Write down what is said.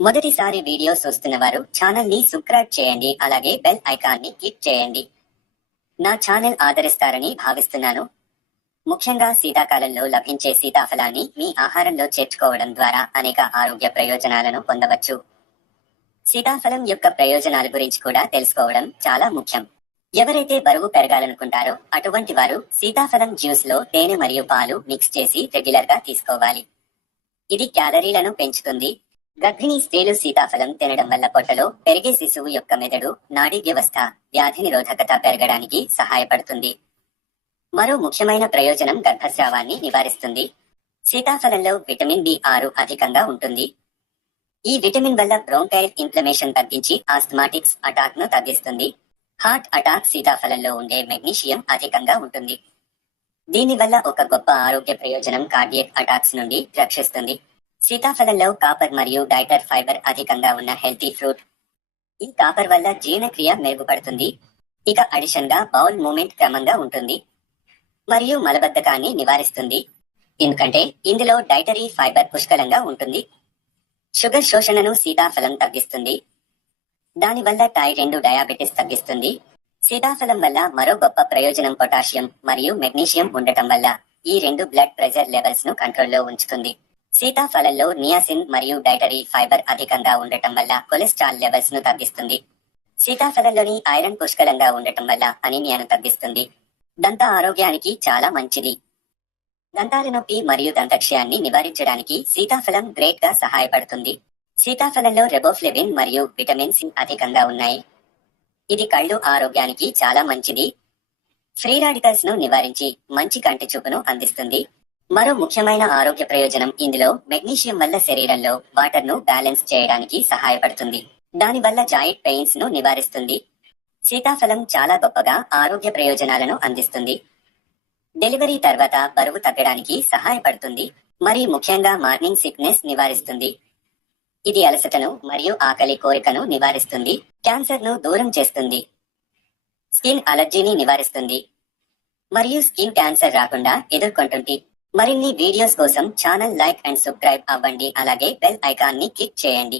మొదటిసారి వీడియో చూస్తున్న వారు ఛానల్ ని సబ్స్క్రైబ్ చేయండి, అలాగే బెల్ ఐకాన్ ని క్లిక్ చేయండి. నా ఛానల్ ఆదరిస్తారని భావిస్తున్నాను. ముఖ్యంగా శీతాకాలంలో లభించే సీతాఫలాన్ని మీ ఆహారంలో చేర్చుకోవడం ద్వారా అనేక ఆరోగ్య ప్రయోజనాలను పొందవచ్చు. సీతాఫలం యొక్క ప్రయోజనాల గురించి కూడా తెలుసుకోవడం చాలా ముఖ్యం. ఎవరైతే బరువు పెరగాలనుకుంటారో అటువంటి వారు సీతాఫలం జ్యూస్ లో తేనె మరియు పాలు మిక్స్ చేసి రెగ్యులర్ గా తీసుకోవాలి. ఇది క్యాలరీలను పెంచుతుంది. గర్భిణీ స్త్రీలు సీతాఫలం తినడం వల్ల పొట్టలో పెరిగే శిశువు యొక్క మెదడు, నాడీ వ్యవస్థ, వ్యాధి నిరోధకత పెరగడానికి సహాయపడుతుంది. మరో ముఖ్యమైన ప్రయోజనం గర్భస్రావాన్ని నివారిస్తుంది. సీతాఫలంలో విటమిన్ బి6 అధికంగా ఉంటుంది. ఈ విటమిన్ వల్ల బ్రోంకైల్ ఇన్ఫ్లమేషన్ తగ్గించి ఆస్థమాటిక్స్ అటాక్ ను తగ్గిస్తుంది. హార్ట్ అటాక్ సీతాఫలంలో ఉండే మెగ్నీషియం అధికంగా ఉంటుంది. దీనివల్ల ఒక గొప్ప ఆరోగ్య ప్రయోజనం కార్డియక్ అటాక్స్ నుండి రక్షిస్తుంది. సీతాఫలంలో కాపర్ మరియు డైటర్ ఫైబర్ అధికంగా ఉన్న హెల్తీ ఫ్రూట్. ఈ కాపర్ వల్ల జీర్ణక్రియ మెరుగుపడుతుంది. ఇక అడిషన్ గా బౌల్ మూమెంట్ క్రమంగా ఉంటుంది మరియు మలబద్ధకాన్ని నివారిస్తుంది, ఎందుకంటే ఇందులో డైటరీ ఫైబర్ పుష్కలంగా ఉంటుంది. షుగర్ శోషణను సీతాఫలం తగ్గిస్తుంది. దానివల్ల టైప్ 2 డయాబెటిస్ తగ్గిస్తుంది. సీతాఫలం వల్ల మరో గొప్ప ప్రయోజనం పొటాషియం మరియు మెగ్నీషియం ఉండటం వల్ల ఈ రెండు బ్లడ్ ప్రెషర్ లెవెల్స్ ను కంట్రోల్లో ఉంచుతుంది. సీతాఫలంలో నియాసిన్ మరియు డైటరీ ఫైబర్ అధికంగా ఉండటం వల్ల కొలెస్ట్రాల్ లెవెల్స్ ను తగ్గిస్తుంది. సీతాఫలంలోని ఐరన్ పుష్కలంగా ఉండటం వల్ల అనీమియాను తగ్గిస్తుంది. దంత ఆరోగ్యానికి చాలా మంచిది. దంతాల నొప్పి మరియు దంతక్షయాన్ని నివారించడానికి సీతాఫలం గ్రేట్ గా సహాయపడుతుంది. సీతాఫలంలో రెబోఫ్లెవిన్ మరియు విటమిన్ సి అధికంగా ఉన్నాయి. ఇది కళ్ళు ఆరోగ్యానికి చాలా మంచిది. ఫ్రీ రాడికల్స్ ను నివారించి మంచి కంటి చూపును అందిస్తుంది. మరో ముఖ్యమైన ఆరోగ్య ప్రయోజనం ఇందులో మెగ్నీషియం వల్ల శరీరంలో వాటర్ ను బ్యాలెన్స్ చేయడానికి సహాయపడుతుంది. దానివల్ల జాయింట్ పెయిన్స్ ను నివారిస్తుంది. సీతాఫలం చాలా గొప్పగా ఆరోగ్య ప్రయోజనాలను అందిస్తుంది. డెలివరీ తర్వాత బరువు తగ్గడానికి సహాయపడుతుంది. మరి ముఖ్యంగా మార్నింగ్ సిక్నెస్ నివారిస్తుంది. ఇది అలసటను మరియు ఆకలి కోరికను నివారిస్తుంది. క్యాన్సర్ ను దూరం చేస్తుంది. స్కిన్ అలర్జీని నివారిస్తుంది మరియు స్కిన్ క్యాన్సర్ రాకుండా ఎదుర్కొంటుంది. మరిన్ని వీడియోస్ కోసం ఛానల్ లైక్ అండ్ సబ్స్క్రైబ్ అవ్వండి, అలాగే బెల్ ఐకాన్ ని క్లిక్ చేయండి.